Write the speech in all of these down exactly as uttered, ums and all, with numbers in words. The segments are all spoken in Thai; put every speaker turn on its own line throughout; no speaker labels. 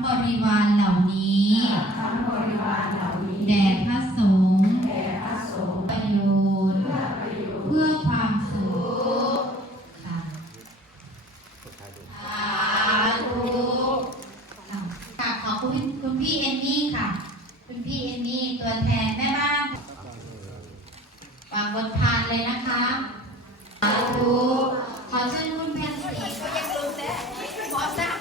ริวารเหล่านี้แด่พระสงฆ์ประโยชน์เพื่อความสุขค่ะสาธุค่ะขอบคุณคุณพี่เอมมี่ค่ะคุณพี่เอมมี่ตัวแทนแม่บ้านวางบนพานเลยนะคะสาธุขอเชิญคุณแพนสีก็ยังรู้แล้วพอจ้ะ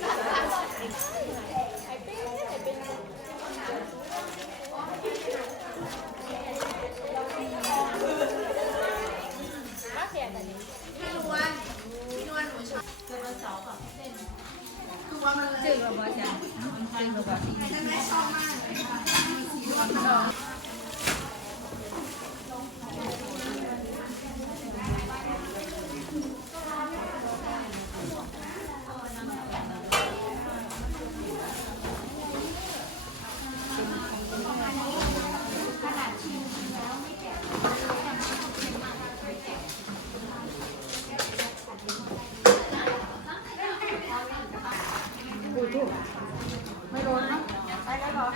ชื่อแบบว่าจะชื่อแบบว่าแม่ชอบมากเลยค่ะสีร่วมเนาะไม่ร้อนนะไปได้หรอ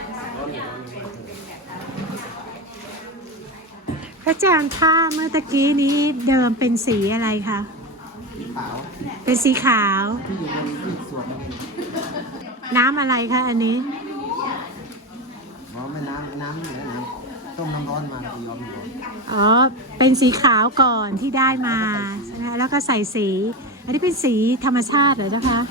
พระอาจารย์ผ้าเมื่อตะกี้นี้เดิมเป็นสีอะไรคะขาวเป็นสีขาวที่อยู่บนที่สวนน้ำอะไรคะอันนี้อ๋อไม่น้ำน้ำนี่น้ำต้มน้ำร้อนมาย้อมอ๋อเป็นสีขาวก่อนที่ได้มาใช่ไหมแล้วก็ใส่สีอันนี้เป็นสีธรรมชาติเหรอเจ้าคะ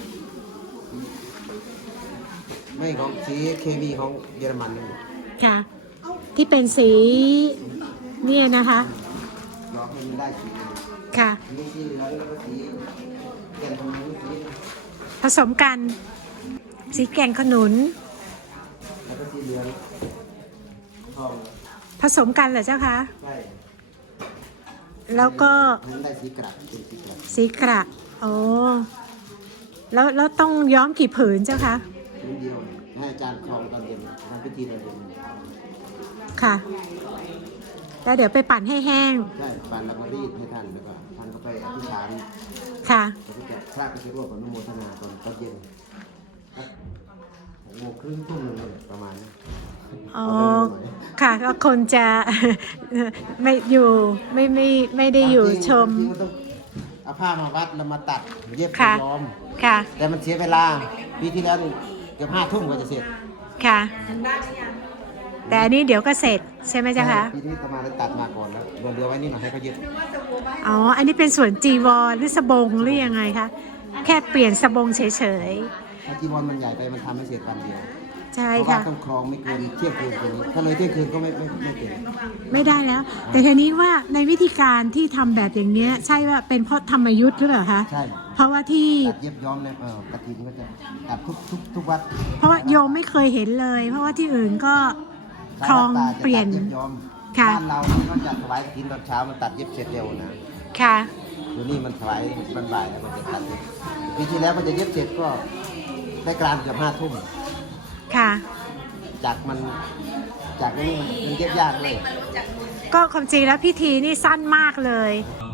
ไม่ของสีเคมีของเยอรมันค่ะที่เป็นสีเนี่ยนะคะย้อมให้มันได้สีค่ะนี่สีเหลืองแล้วก็สีแก่นขนุนสีผสมกันสีแก่นขนุนแล้วก็สีเหลืองทองผสมกันเหรอเจ้าคะใช่แล้วก็ได้สีกระสีกระโอ้แล้วแล้วต้องย้อมกี่ผืนเจ้าคะผืนเดียวให้อาจารย์ครองตอนเย็นทำพิธีตอนเย็นค่ะแล้วเดี๋ยวไปปั่นให้แห้งใช่ปั่นแล้วก็รีดให้ท่านแล้วก็ท่านก็ไปอธิษฐานค่ะแล้วก็พระก็จะร่วมกับนุโมทนาตอนตอนเย็นหกโมงครึ่งทุ่มหนึ่งประมาณนี้อ๋อค่ะก็คนจะไม่อยู่ไม่ไม่ไม่ได้อยู่ชมเอาผ้ามาวัดแล้วมาตัดเย็บย้อมค่ะแต่มันเสียเวลาปีที่แล้วเกือบห้าทุ่มก็จะเสร็จค่ะแต่อันนี้เดี๋ยวก็เสร็จใช่ไหมจ๊ะคะปีนี้ประมาณตัดมาก่อนแล้วเหลือไว้นี่หน่อยให้เขาเย็บอ๋ออันนี้เป็นส่วนจีวรหรือสบงหรือยังไงคะแค่เปลี่ยนสบงเฉยๆถ้าจีวรมันใหญ่ไปมันทำไม่เสร็จวันเดียวใช่ค่ะต้องครองไม่เกินเที่ยงคืนนี้ถ้าเลยเที่ยงคืนก็ไม่ไม่ไม่เต็มไม่ได้แล้วแต่ทีนี้ว่าในวิธีการที่ทำแบบอย่างเนี้ยใช่ว่าเป็นเพราะธรรมยุทธ์หรือเปล่าคะใช่เพราะว่าที่ตัดเย็บย้อมเนี่ยเออกระถิ่นก็จะตัดทุกทุกทุกวัดเพราะว่าโยมไม่เคยเห็นเลยเพราะว่าที่อื่นก็ครองเปลี่ยนค่ะบ้านเราก็จะถวายกฐินตอนเช้ามันตัดเย็บเสร็จเร็วนะค่ะอยู่นี่มันถวายมันบ่ายแล้วมันจะตัดปีที่แล้วมันจะเย็บเสร็จก็ได้กลางเกือบห้าทุ่มค่ะจากมันจากนี้มันเย็บยากเลยก็ความจริงแล้วพิธีนี่สั้นมากเลย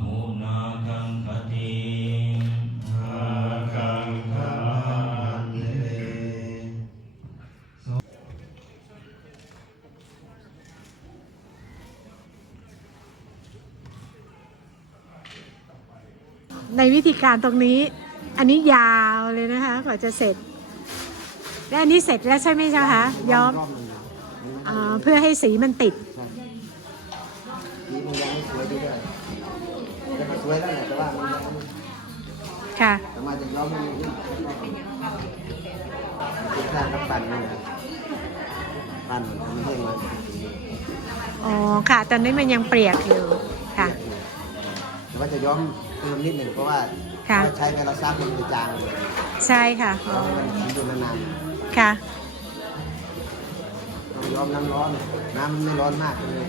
ในวิธีการตรงนี้อันนี้ยาวเลยนะคะกว่าจะเสร็จและอันนี้เสร็จแล้วใช่ไหมเจ้าคะย้อมเพื่อให้สีมันติดสีมันยังไม่สวยดีเลยแต่มันสวยแล้วแหละแต่ว่ามันยังค่ะแต่มาจะย้อมมันเป็นการปั่นนี่นะปั่นมันไม่ให้มันอ๋อค่ะตอนนี้มันยังเปียกอยู่ค่ะแต่ว่าจะย้อมเติมนิดหนึ่งเพราะว่าใช้เวลาซักมันจะจางเลยใช่ค่ะมันอยู่นานๆค่ะต้องย้อมน้ำร้อนน้ำมันไม่ร้อนมากเลย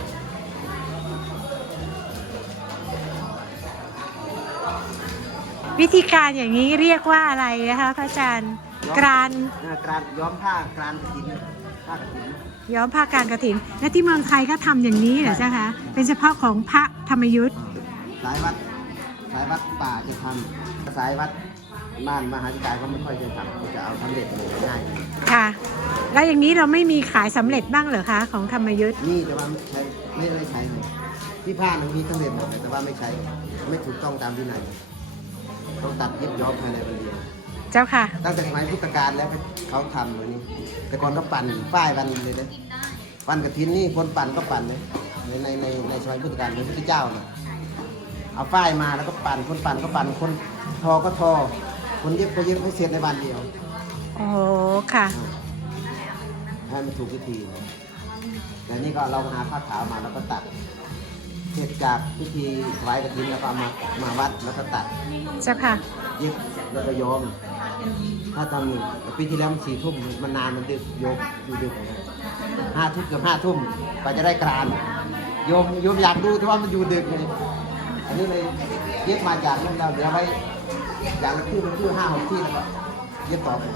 วิธีการอย่างนี้เรียกว่าอะไรนะคะพระอาจารย์กรานกรานย้อมผ้ากรานกฐินผ้ากฐินย้อมผ้ากรานกฐินและที่เมืองไทยก็ทำอย่างนี้เหรอเจ้าคะเป็นเฉพาะของพระธรรมยุทธ์หลายวัด
สายวัดป่าจะทำสายวัดบ้านมหาวิทยาลัยก็ไม่ค่อยจะทำเขาจะเอาสำเร็จเลยง่าย
ค่ะ แล้วอย่างนี้เราไม่มีขายสำเร็จบ้างเหรอคะของธรรมยุทธ์
นี่แต่ว่าไม่ใช้ไม่ได้ใช้เลยที่ผ้ามันมีสำเร็จหมดเลยแต่ว่าไม่ใช้ไม่ถูกต้องตามวินัยต้องตัดเย็บย้อมภายในวันเดียว
เจ้าค่ะ
ตั้งแต่สมัยพุทธกาลแล้วเขาทำแบบนี้ แต่ก่อนก็ปั่นฝ้ายวันเลยนะวันกระถินนี่คนปั่นก็ปั่นเลยในในในในสมัยพุทธกาลเหมือนพระพุทธเจ้าน่ะเอาฝ้ายมาแล้วก็ปั่นคนปั่นก็ปั่นคนทอก็ทอ คนเย็บก็เย็บให้เสร็จในวันเดียว
โอ้ค่ะ
ให้มันถูกวิธีแต่นี่ก็เราหาผ้าขาวมาแล้วก็ตัดเสร็จจากพิธีถวายกฐินแล้วก็เอามามาวัดแล้วก็ตัด
เจ้าค่ะ
เย็บแล้วก็ย้อม ถ้าทำปีที่แล้วมันสี่ทุ่มมันนานมันดึกโยมอยู่ดึกนะห้าทุ่มเกือบห้าทุ่มกว่าจะได้กรานโยมโยมอยากดูที่ว่ามันอยู่ดึกเลยอันนี้เลยเย็บมาจากนั่นเราเดี๋ยวไว้อย่างละคู่เป็นคู่ห้าหกที่แล้วก็เย็บต่อ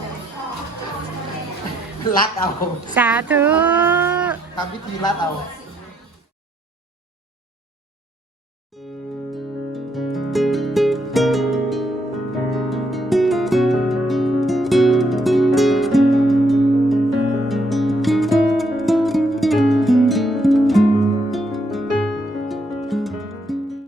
รัดเอา
สาธุ
ทำพิธีรัดเอา